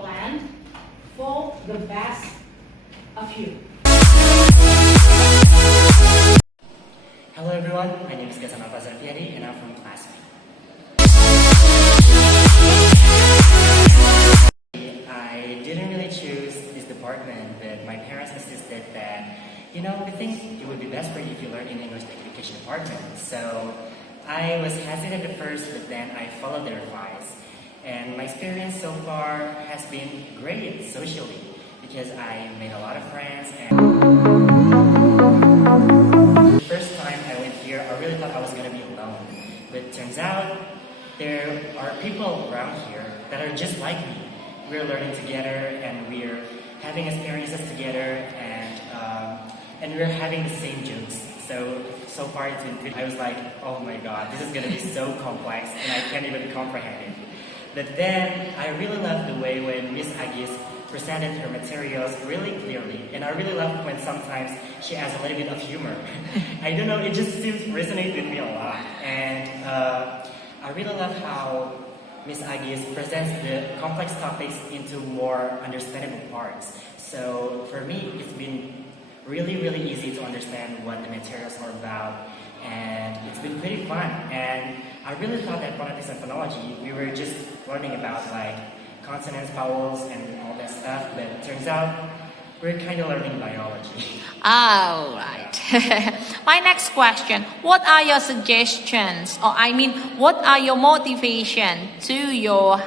planned for the best of you. Hello everyone, my name is Agis Andriani and I'm from class B. I didn't really choose this department, but my parents insisted that, we think it would be best for you if you learn in English education department. So I was hesitant at first, but then I followed their advice. And my experience so far has been great socially because I made a lot of friends. And the first time I went here, I really thought I was going to be alone. But turns out there are people around here that are just like me. We're learning together and we're having experiences together and we're having the same jokes. So far it's been good. I was like, oh my god, this is going to be so complex and I can't even comprehend it. But then I really loved the way when Miss Agis presented her materials really clearly. And I really love when sometimes she adds a little bit of humor. I don't know, it just seems to resonate with me a lot. And I really love how Miss Agis presents the complex topics into more understandable parts. So for me, it's been really easy to understand what the materials are about. And it's been pretty fun. And I really thought that Phonetics and Phonology, we were just learning about like consonants, vowels, and all that stuff. But it turns out we're kind of learning biology. All right. My next question, what are your suggestions, or what are your motivation to your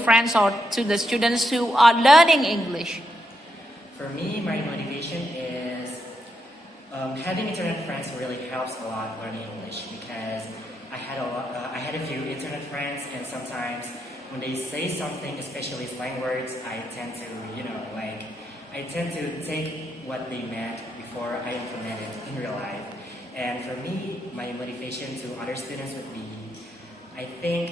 friends or to the students who are learning English? For me, my motivation is having internet friends really helps a lot learning English because I had a few internet friends, and sometimes when they say something, especially slang words, I tend to take what they meant before I implement it in real life. And for me, my motivation to other students would be, I think,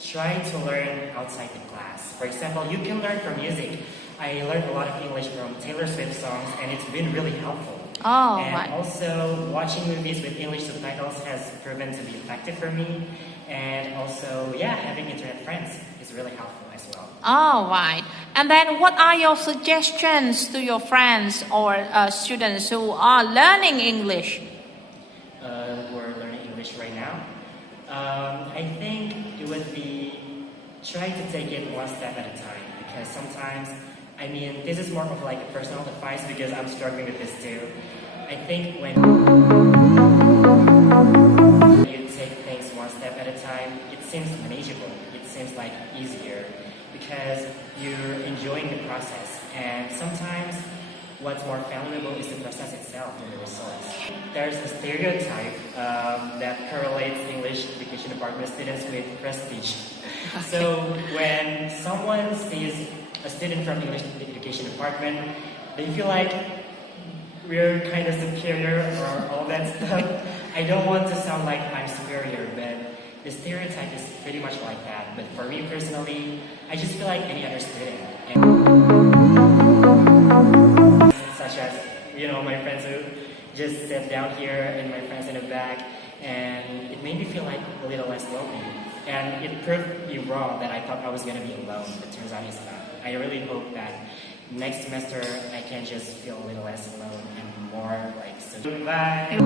try to learn outside the class. For example, you can learn from music. I learned a lot of English from Taylor Swift songs, and it's been really helpful. Oh, and right. Also, watching movies with English subtitles has proven to be effective for me. And also, having internet friends is really helpful as well. All right. And then what are your suggestions to your friends or students who are learning English? Who are learning English right now? I think it would be try to take it one step at a time, because sometimes, this is more of like a personal advice because I'm struggling with this too. I think when you take things one step at a time, it seems manageable. It seems like easier because you're enjoying the process. And sometimes what's more valuable is the process itself than the results. There's a stereotype that correlates English education department students with prestige. So when someone sees a student from English education department, they feel like we're kind of superior or all that stuff. I don't want to sound like I'm superior, but the stereotype is pretty much like that. But for me personally, I just feel like any other student. And such as, my friends who just sat down here and my friends in the back, and it made me feel like a little less lonely. And it proved me wrong that I thought I was going to be alone, but turns out it's not. I really hope that next semester I can just feel a little less alone and more like social. Bye!